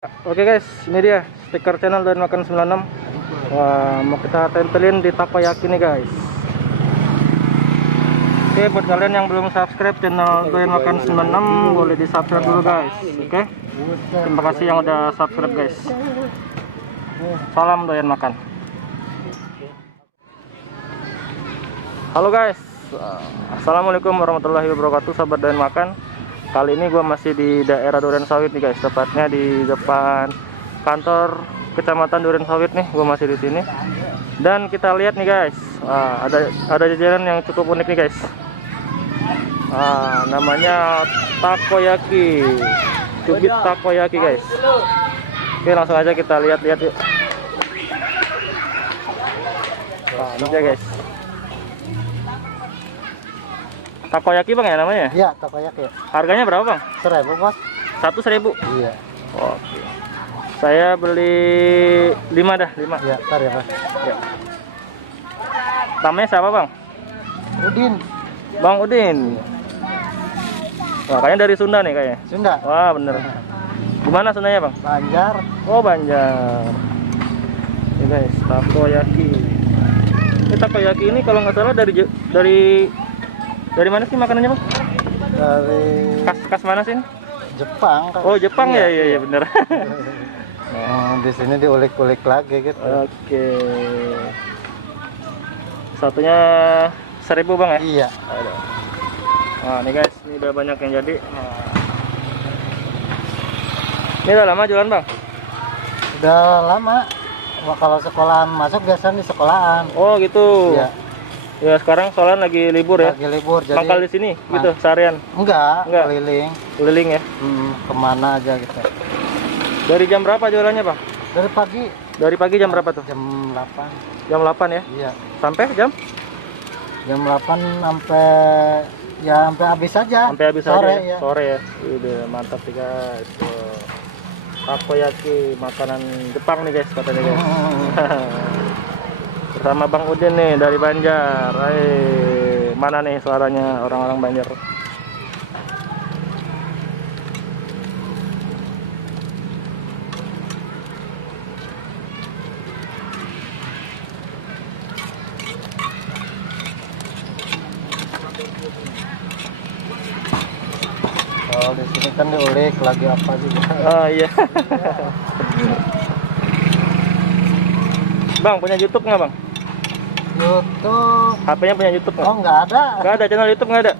Oke guys, ini dia stiker channel Doyan Makan 96. Wah, mau kita tempelin di takoyaki nih guys. Oke, buat kalian yang belum subscribe channel Doyan Makan 96, boleh di subscribe dulu guys. Oke, terima kasih yang udah subscribe guys. Salam Doyan Makan. Halo guys, assalamualaikum warahmatullahi wabarakatuh, sahabat Doyan Makan. Kali ini gue masih di daerah Durensawit nih guys, tepatnya di depan kantor kecamatan Durensawit nih. Gue masih di sini dan kita lihat nih guys, ada jajanan yang cukup unik nih guys. Namanya takoyaki, cubit takoyaki guys. Oke, langsung aja kita lihat-lihat yuk. Ini dia guys, takoyaki bang ya namanya? Iya, takoyaki. Harganya berapa bang? 1.000 bos. 1.000? Iya. Oke. Saya beli 5 dah, 5. Iya, ntar ya mas. Ya. Namanya siapa bang? Udin. Bang Udin. Wah, kayaknya dari Sunda nih kayaknya. Sunda. Wah bener. Gimana Sundanya bang? Banjar. Oh Banjar. Ini guys, takoyaki. Ini takoyaki ini kalau nggak salah dari mana sih makanannya bang? Dari Khas mana sih? Jepang. Oh Jepang ya, iya bener. Di sini diulik-ulik lagi gitu. Oke. Satunya 1.000 bang ya? Iya. Nah nih guys, ini udah banyak yang jadi. Ini udah lama jualan bang? Udah lama. Kalau sekolahan masuk biasanya di sekolahan. Oh gitu. Iya. Ya sekarang soalnya lagi libur ya? Lagi libur. Jadi Mangkal di sini gitu seharian? Enggak. Keliling. Keliling ya? Kemana aja gitu. Dari jam berapa jualannya bang? Dari pagi. Dari pagi jam berapa tuh? Jam 8. Jam 8 ya? Iya. Sampai jam? Jam 8 sampai habis aja. Sampai habis sore, aja ya? Ya. Sore ya? Udah mantap sih guys. Takoyaki, makanan Jepang nih guys katanya guys. Bersama Bang Udin nih dari Banjar. Mana nih suaranya orang-orang Banjar? Kalau di sini kan diulik lagi apa juga. Oh iya. Bang punya YouTube nggak bang? YouTube. HP-nya punya YouTube nggak? Oh nggak ada. Nggak ada, channel YouTube nggak ada?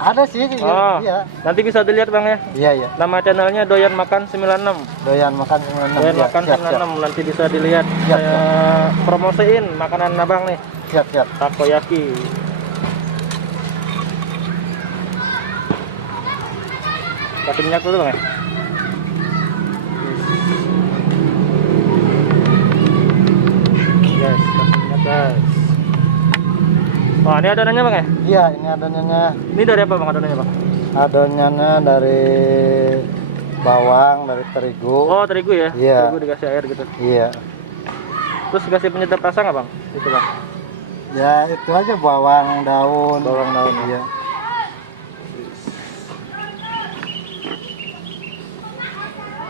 Ada sih. Oh, Iya. nanti bisa dilihat bang ya. Iya iya. Nama channelnya Doyan Makan 96. Doyan Makan 96. Doyan Ya, Makan siap, 96 nanti bisa dilihat. Siap, Saya promosiin makanan abang nih. Siap siap. Takoyaki. Kasih minyak dulu bang ya. Guys, kasih minyak guys. Wah ini adonannya bang ya? Iya ini adonannya. Ini dari apa bang adonannya bang? Adonannya dari bawang, dari terigu. Oh terigu ya? Iya. Terigu dikasih air gitu. Iya. Terus dikasih penyedap rasa nggak bang? Itu bang? Ya itu aja bawang daun. Bawang daun. Iya.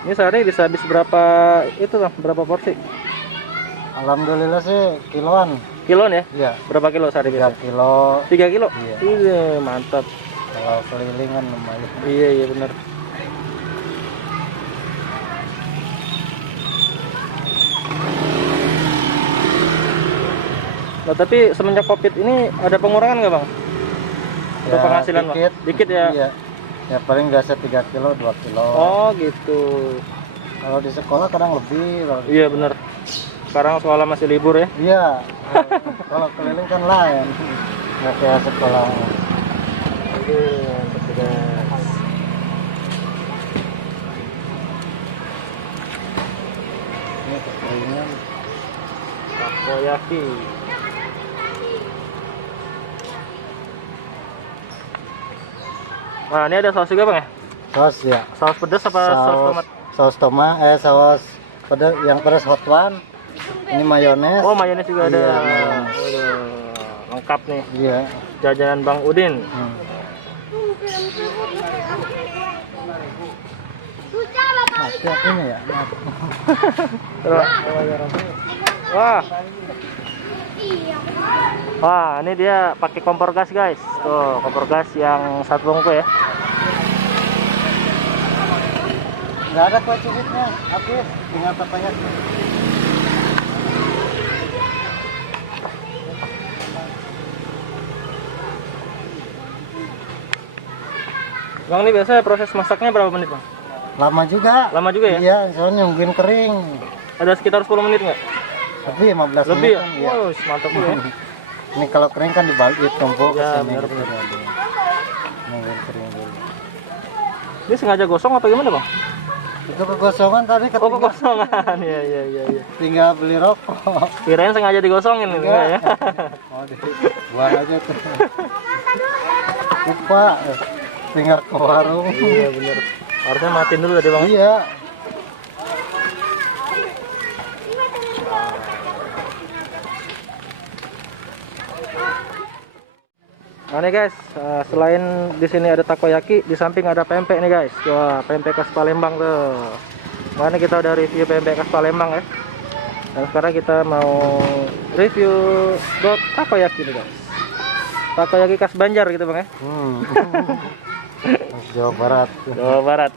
Ini sehari bisa habis berapa itu bang? Berapa porsi? Alhamdulillah sih kiloan. Kiloan ya? Iya. Berapa kilo sehari 3 biasa? kilo. 3 kilo? Iya. Iya mantap. Kalau keliling kan lumayan. Iya benar. Nah, tapi semenjak COVID ini ada pengurangan nggak bang? Ada Ya, penghasilan dikit. bang? Dikit ya? Iya. Ya paling biasa 3 kilo, 2 kilo. Oh gitu. Kalau di sekolah kadang lebih. Iya benar. Sekarang sekolah masih libur ya? Iya. Kalau keliling kan lain. Nggak kayak sekolah. Iya, mantap guys. Ini kekeringan. Takoyaki. Nah ini ada saus juga bang ya? Saus ya. Saus pedas apa saus tomat? Saus tomat. Saus pedas yang pedas hot one. Ini mayones. Oh mayones juga ada. Iya, mayones. Waduh, lengkap nih. Iya. Jajanan Bang Udin. Mati apinya ya. Coba. Wah. Wah, ini dia pakai kompor gas, guys. Tuh, kompor gas yang 1 bungku ya. Nggak ada kue cubitnya, habis tinggal papanya. Bang, ini biasanya proses masaknya berapa menit, Bang? Lama juga. Lama juga ya? Iya, soalnya nungguin kering. Ada sekitar 10 menit nggak? Lebih 15 Lebih ya? menit. Iya. Wow, mantap juga ya. Ini kalau kering kan dibalik tumpuk Ya, kesini benar, gitu. benar. Jadi, nungguin kering dulu. Ini sengaja gosong atau gimana, Bang? Itu kekosongan tadi Oh, kekosongan. Iya, iya, iya, iya. tinggal beli rokok. Kirain sengaja digosongin ini Enggak. ya. Oh, buang aja tuh. Lupa, tinggal ke warung. Iya, bener. Harusnya matiin dulu tadi, Bang. Iya. Nah nih guys, selain di sini ada takoyaki, di samping ada pempek nih guys. Wah, pempek khas Palembang tuh. Makanya kita udah review pempek khas Palembang ya. Dan sekarang kita mau review takoyaki nih guys. Takoyaki khas Banjar gitu Bang ya. Jawa Barat. Jawa Barat.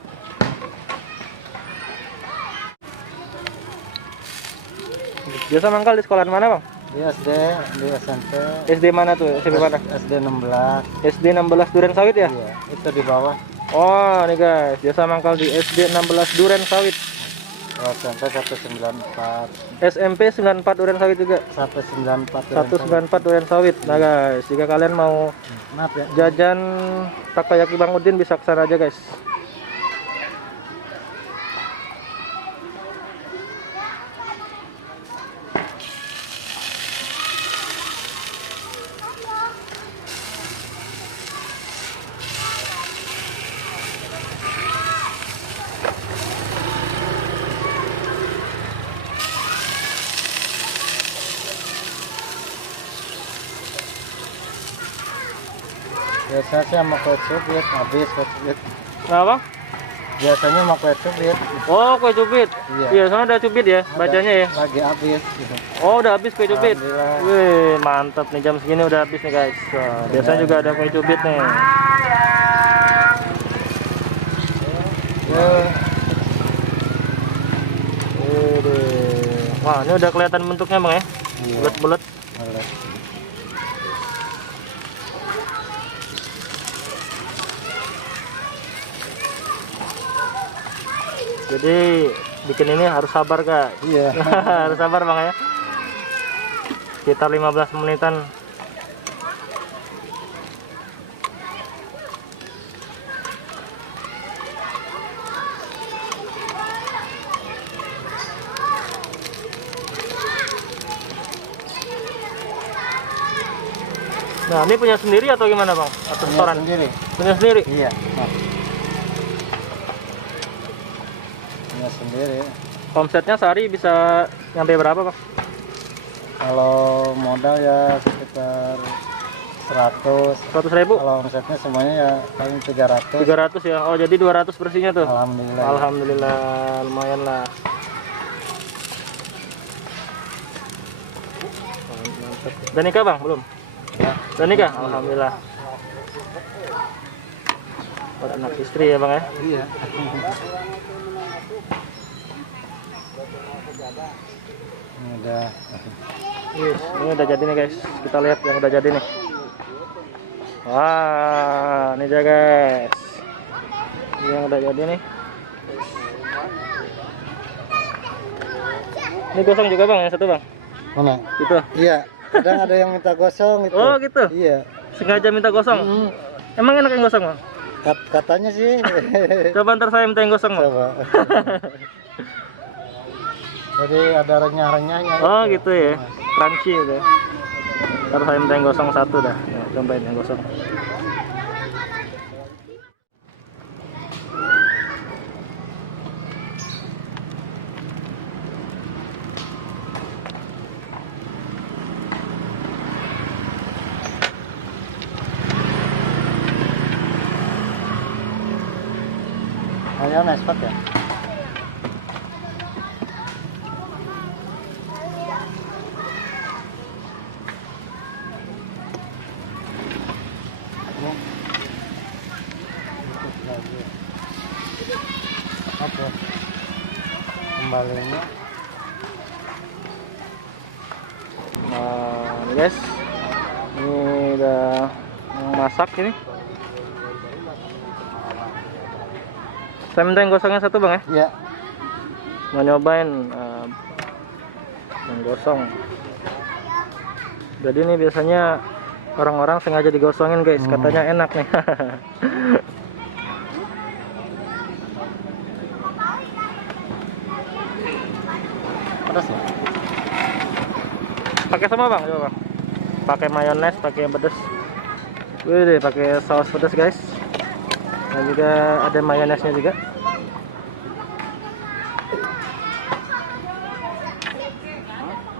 Biasa mangkal di sekolah mana Bang? Di SD, di SMP. SD mana tuh? SMP mana? SD 16. SD 16 Duren Sawit ya? Iya, itu di bawah. Oh nih guys, biasa mangkal di SD 16 Duren Sawit. Oh, SMP 194. SMP 94 Duren Sawit juga. 194. 194 Duren Sawit. Nah guys, jika kalian mau Maaf ya. jajan takoyaki Bang Udin bisa kesana aja guys. Biasa sih sama kue cubit, habis kue cubit. Kenapa? Biasanya sama kue cubit. Oh, kue cubit. Iya. Iya, sana ada cubit ya, Ada. bacanya ya. Lagi habis gitu. Oh, udah habis kue cubit. Alhamdulillah. Wih, mantap nih jam segini udah habis nih guys. Wah, biasanya juga ada kue cubit nih. Ya, Wah, ini udah kelihatan bentuknya Bang ya. Iya. Bulat-bulat. boleh. Jadi bikin ini harus sabar guys. Iya. Harus sabar Bang ya. Sekitar 15 menitan. Nah, ini punya sendiri atau gimana Bang? Atau Punya restoran? sendiri. Punya sendiri. Iya. Nah. Punya sendiri. Omsetnya sehari bisa nyampe berapa Bang? Kalau modal ya sekitar 100. 100.000? Kalau omsetnya semuanya ya paling 300. 300 ya. Oh, jadi 200 bersihnya tuh. Alhamdulillah. Alhamdulillah, lumayan lah. Mantap. Udah nikah Bang? Belum? Ya. Udah nikah? Alhamdulillah. Buat anak istri ya Bang ya? Iya. Ini udah. Yes, ini udah jadi nih guys. Kita lihat yang udah jadi nih. Wah, ini dia guys. Ini yang udah jadi nih. Ini gosong juga Bang, yang satu Bang. Mana? Gitu. Iya. Kadang ada yang minta gosong gitu. Oh gitu. Iya. Sengaja minta gosong. Mm, Emang enak yang gosong Bang? katanya sih. Coba ntar saya minta yang gosong Bang. Coba. Jadi ada renyah-renyahnya. Oh gitu ya. Crunchy gitu. Ntar saya minta yang gosong satu dah. Ya, cobain yang gosong. Kalian expert ya? Sambalnya. Nah, ini guys, ini udah masak ini. Saya minta yang gosongnya satu bang ya. Iya. Mau nyobain yang gosong. Jadi ini biasanya orang-orang sengaja digosongin guys, katanya enak nih. Pedas ya? Pakai sama bang, coba bang. Pakai mayones, pakai yang pedas. Wih deh, pakai saus pedas guys. Dan juga ada mayonesnya juga.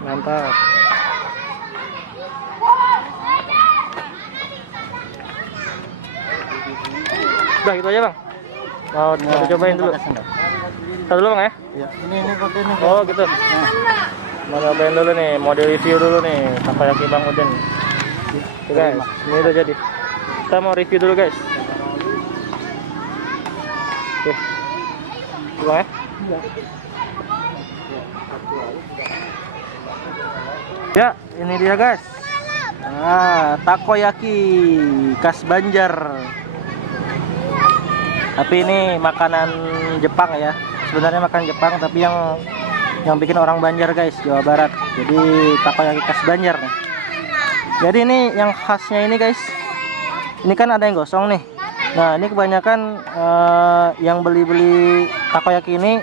Mantap. Udah gitu aja bang. Mau cobain dulu. Satu dulu bang ya. Iya. Ini pakai ini. Oh gitu. Mau cobain dulu nih, mau di review dulu nih takoyaki Bang Udin. Oke guys, ini udah jadi. Kita mau review dulu guys. Oke. Coba ya. Ya, ini dia guys. Nah, takoyaki khas Banjar. Tapi ini makanan Jepang ya. Sebenarnya makanan Jepang tapi yang bikin orang Banjar guys, Jawa Barat. Jadi takoyaki khas Banjar nih. Jadi ini yang khasnya ini guys. Ini kan ada yang gosong nih. Nah, ini kebanyakan yang beli-beli takoyaki ini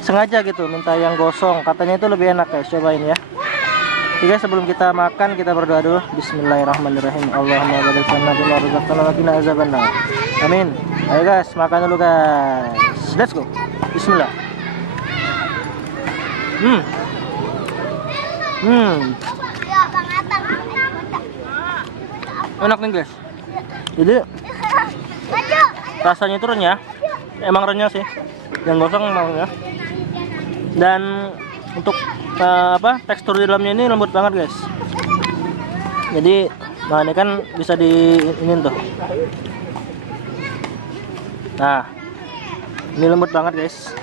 sengaja gitu minta yang gosong. Katanya itu lebih enak guys. Cobain ya. Oke guys, sebelum kita makan kita berdoa dulu. Bismillahirrahmanirrahim. Allahumma barik lana bima razaqtana wa qina azabannar. Amin. Ayo guys, makan dulu guys. Let's go. Bismillah. Enak nih guys. Jadi rasanya itu renyah. Emang renyah sih. Yang gosong emang ya. Dan untuk tekstur di dalamnya ini lembut banget guys. Jadi nah ini kan bisa di ini tuh. Nah, ini lembut banget guys.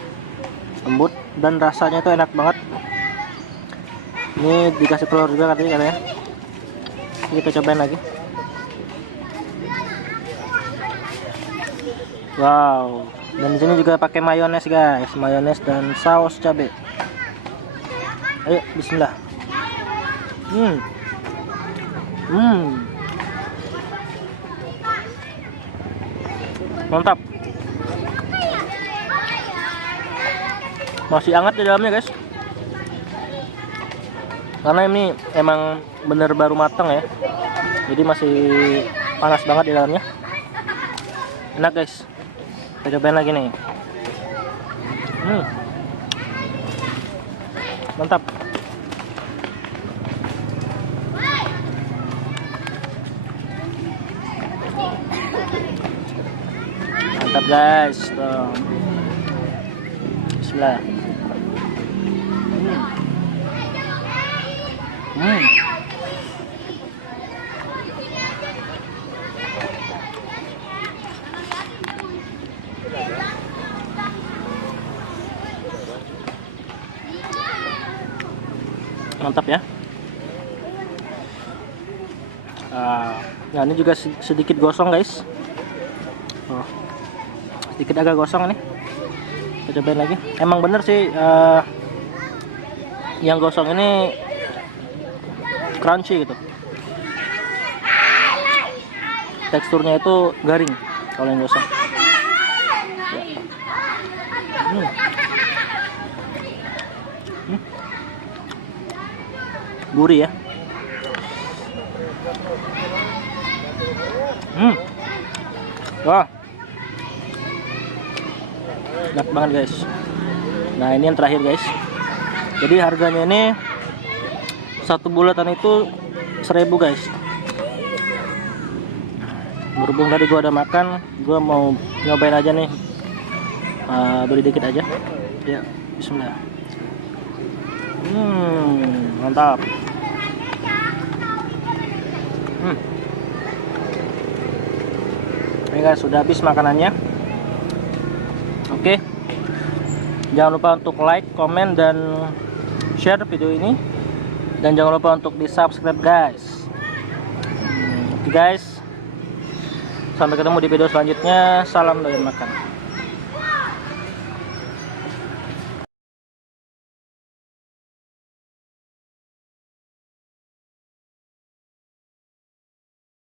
Lembut dan rasanya itu enak banget. Ini dikasih telur juga katanya. Kita cobain lagi. Wow. Dan di sini juga pakai mayones guys, mayones dan saus cabai. Ayo, bismillah. Mantap. Masih hangat di dalamnya guys. Karena ini emang bener baru matang ya. Jadi masih panas banget di dalamnya. Enak guys. Kita cobain lagi nih. Mantap. Mantap guys. Tuh. Bismillah. Mantap ya. Nah ini juga sedikit gosong guys. Sedikit agak gosong nih. Kita cobain lagi. Emang bener sih yang gosong ini crunchy gitu. Teksturnya itu garing kalau yang gosong. Gurih ya. Wah, enak banget guys. Nah ini yang terakhir guys. Jadi harganya ini satu bulatan itu 1.000 guys. Berhubung tadi gua ada makan, gua mau nyobain aja nih. Beli dikit aja. Ya, bismillah. Mantap. Ini guys sudah habis makanannya. Oke. Jangan lupa untuk like, komen, dan share video ini. Dan jangan lupa untuk di subscribe guys. Oke guys, sampai ketemu di video selanjutnya. Salam doyan makan.